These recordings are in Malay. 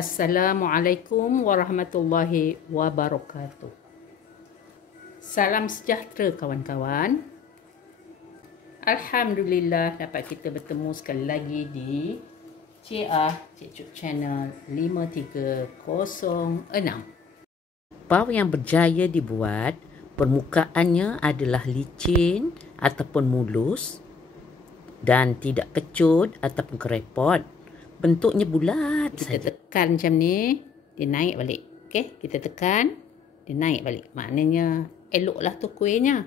Assalamualaikum warahmatullahi wabarakatuh. Salam sejahtera kawan-kawan. Alhamdulillah dapat kita bertemu sekali lagi di Cik Cuk Channel 5306. Pau yang berjaya dibuat, permukaannya adalah licin ataupun mulus dan tidak kecut ataupun kerepot. Bentuknya bulat saja. Kita tekan macam ni, dia naik balik. Okey, kita tekan, dia naik balik. Maknanya eloklah tu kuihnya.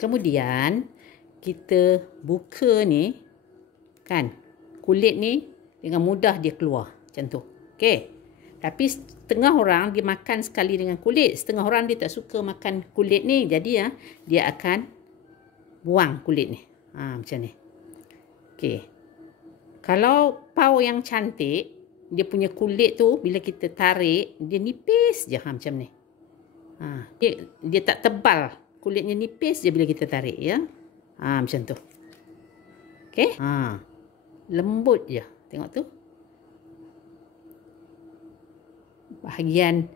Kemudian kita buka ni, kan, kulit ni dengan mudah dia keluar macam tu. Okey. Tapi setengah orang dia makan sekali dengan kulit, setengah orang dia tak suka makan kulit ni. Jadi dia akan buang kulit ni. Macam ni. Okey. Kalau pau yang cantik, dia punya kulit tu bila kita tarik, dia nipis je macam ni. Dia tak tebal. Kulitnya nipis je bila kita tarik ya. Macam tu. Okey? Lembut je. Tengok tu. Bahagian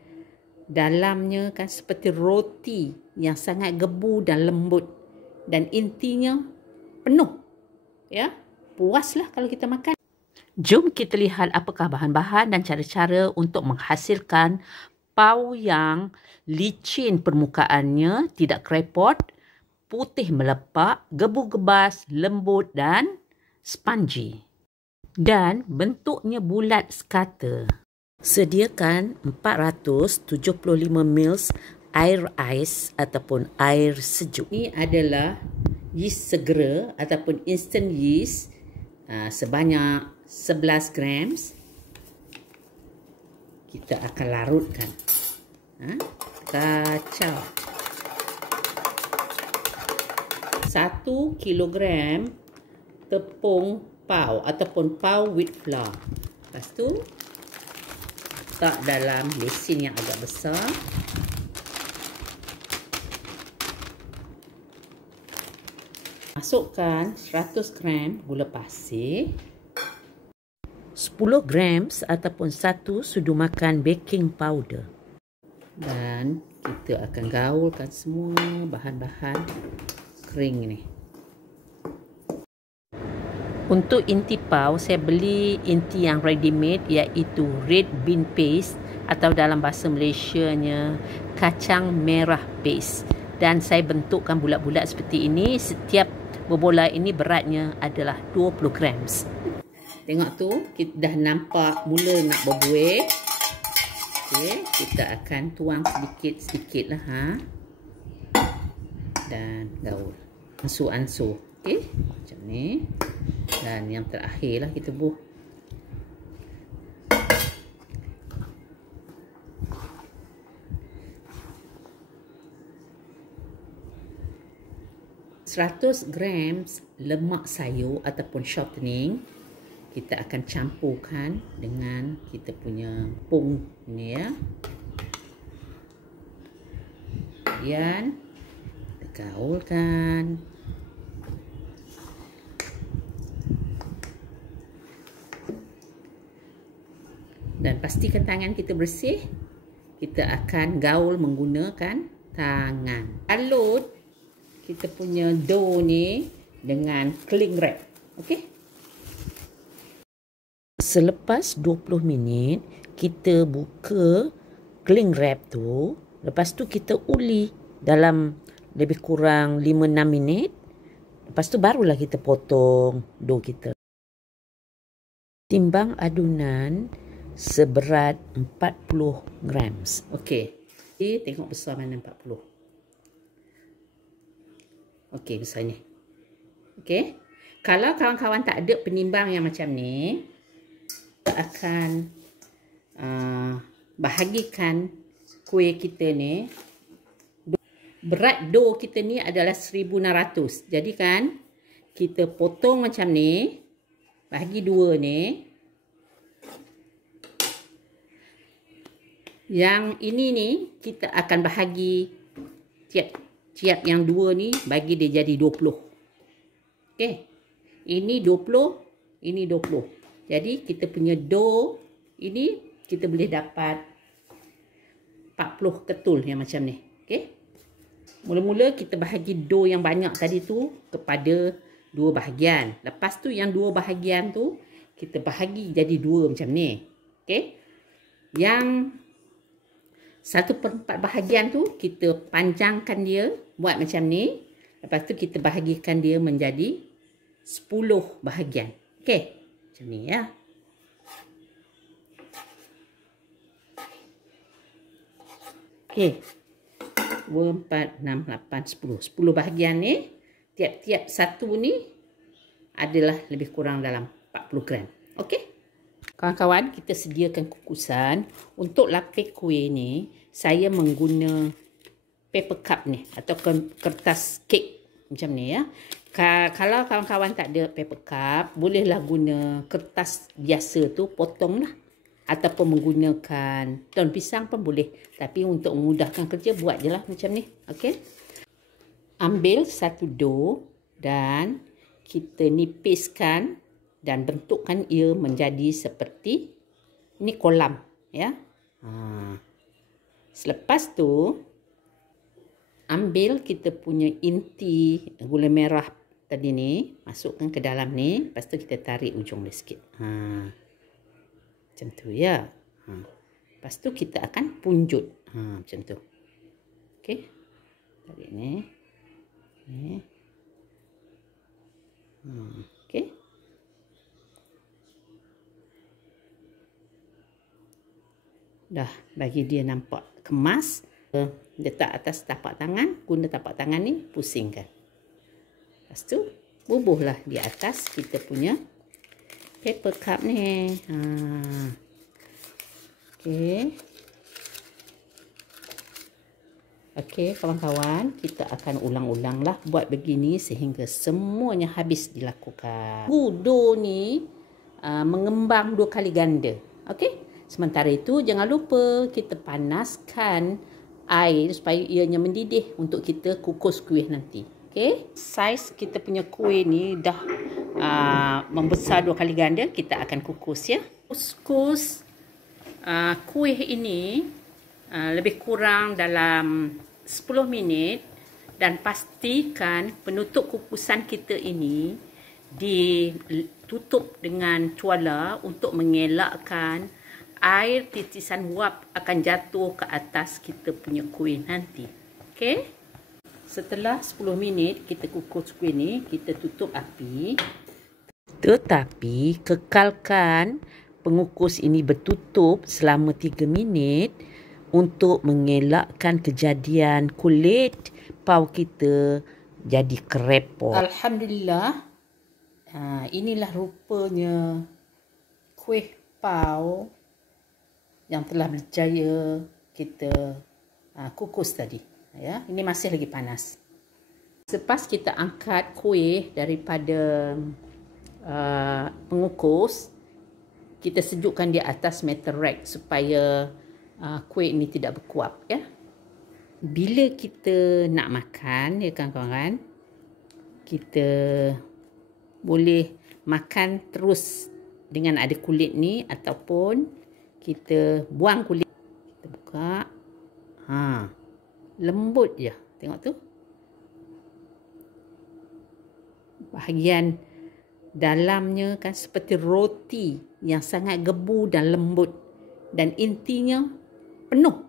dalamnya kan seperti roti yang sangat gebu dan lembut, dan intinya penuh. Ya. Puaslah kalau kita makan. Jom kita lihat apakah bahan-bahan dan cara-cara untuk menghasilkan pau yang licin permukaannya, tidak krepot, putih melepak, gebu-gebas, lembut dan spongy. Dan bentuknya bulat sekata. Sediakan 475 ml air ais ataupun air sejuk. Ini adalah yeast segera ataupun instant yeast. Sebanyak 11 grams kita akan larutkan. Kacau. 1 kilogram tepung pau ataupun pau wheat flour. Lepas tu letak dalam mesin yang agak besar. Masukkan 100 gram gula pasir, 10 grams ataupun 1 sudu makan baking powder. Dan kita akan gaulkan semua bahan-bahan kering ni. Untuk inti pau, saya beli inti yang ready made, iaitu red bean paste atau dalam bahasa Malaysianya kacang merah paste. Dan saya bentukkan bulat-bulat seperti ini. Setiap bola ini beratnya adalah 20 grams. Tengok tu, kita dah nampak mula nak berbuih. Okey, kita akan tuang sedikit-sedikit lah. Dan gaul. Ansur-ansur. Okey, macam ni. Dan yang terakhir lah kita buh. $100 grams lemak sayur ataupun shortening kita akan campurkan dengan kita punya pung ni ya. Kemudian kita gaulkan. Dan pastikan tangan kita bersih. Kita akan gaul menggunakan tangan. Balut kita punya dough ni dengan cling wrap. Okey. Selepas 20 minit, kita buka cling wrap tu. Lepas tu kita uli dalam lebih kurang 5-6 minit. Lepas tu barulah kita potong dough kita. Timbang adunan seberat 40 grams. Okey. Tengok besar mana 40. Okey, besarnya. Okey. Kalau kawan-kawan tak ada penimbang yang macam ni, kita akan bahagikan kuih kita ni. Berat dough kita ni adalah 1600. Jadi kan, kita potong macam ni, bahagi dua ni. Yang ini ni, kita akan bahagi tiap yang dua ni, bagi dia jadi 20. Okey. Ini 20, ini 20. Jadi kita punya dough ini kita boleh dapat 40 ketul yang macam ni. Okey. Mula-mula kita bahagi dough yang banyak tadi tu kepada 2 bahagian. Lepas tu yang 2 bahagian tu kita bahagi jadi 2 macam ni. Okey. Yang 1/4 bahagian tu kita panjangkan dia buat macam ni. Lepas tu kita bahagikan dia menjadi 10 bahagian. Okey. Macam ni ya. Okey. 2, 4, 6, 8, 10. 10 bahagian ni. Tiap-tiap satu ni adalah lebih kurang dalam 40 gram. Okey. Kawan-kawan, kita sediakan kukusan. Untuk lapis kuih ni, saya mengguna paper cup ni. Atau kertas kek macam ni ya. Kalau kawan-kawan tak ada paper cup, bolehlah guna kertas biasa tu, potong lah. Ataupun menggunakan daun pisang pun boleh. Tapi untuk memudahkan kerja, buat je lah macam ni. Okey. Ambil satu dough dan kita nipiskan dan bentukkan ia menjadi seperti ni kolam. Ya. Selepas tu, ambil kita punya inti gula merah tadi ni. Masukkan ke dalam ni. Lepas tu kita tarik ujung dia sikit. Macam tu ya. Lepas tu kita akan punjut. Macam tu. Okey. Tarik ni. Ni. Okey. Dah bagi dia nampak kemas. Letak atas tapak tangan. Guna tapak tangan ni pusingkan. Lepas tu bubuhlah di atas kita punya paper cup ni. Okey. Okey, kawan-kawan, kita akan ulang-ulang lah buat begini sehingga semuanya habis dilakukan. Dough ni mengembang 2 kali ganda. Okey. Sementara itu jangan lupa kita panaskan air supaya ianya mendidih untuk kita kukus kuih nanti. Okey. Saiz kita punya kuih ni dah membesar 2 kali ganda, kita akan kukus ya. Kukus kuih ini lebih kurang dalam 10 minit dan pastikan penutup kukusan kita ini ditutup dengan tuala untuk mengelakkan air titisan wap akan jatuh ke atas kita punya kuih nanti. Okey. Setelah 10 minit kita kukus kuih ni, kita tutup api. Tetapi kekalkan pengukus ini bertutup selama 3 minit untuk mengelakkan kejadian kulit pau kita jadi kerepot. Alhamdulillah, inilah rupanya kuih pau yang telah berjaya kita kukus tadi. Ya, ini masih lagi panas. Selepas kita angkat kuih daripada pengukus, kita sejukkan di atas metal rack supaya kuih ini tidak berkuap ya. Bila kita nak makan ya kawan-kawan, kita boleh makan terus dengan ada kulit ni ataupun kita buang kulit. Kita buka. Lembut je. Tengok tu. Bahagian dalamnya kan seperti roti yang sangat gebu dan lembut, dan intinya penuh.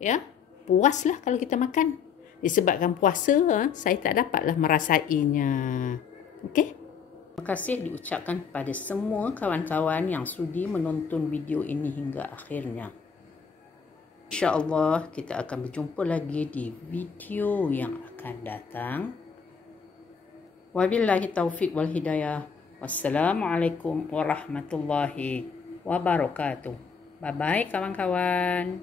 Ya, puaslah kalau kita makan. Disebabkan puasa, saya tak dapatlah merasainya. Okey. Terima kasih diucapkan kepada semua kawan-kawan yang sudi menonton video ini hingga akhirnya. InsyaAllah kita akan berjumpa lagi di video yang akan datang. Wabillahi taufiq wal hidayah. Wassalamualaikum warahmatullahi wabarakatuh. Bye-bye kawan-kawan.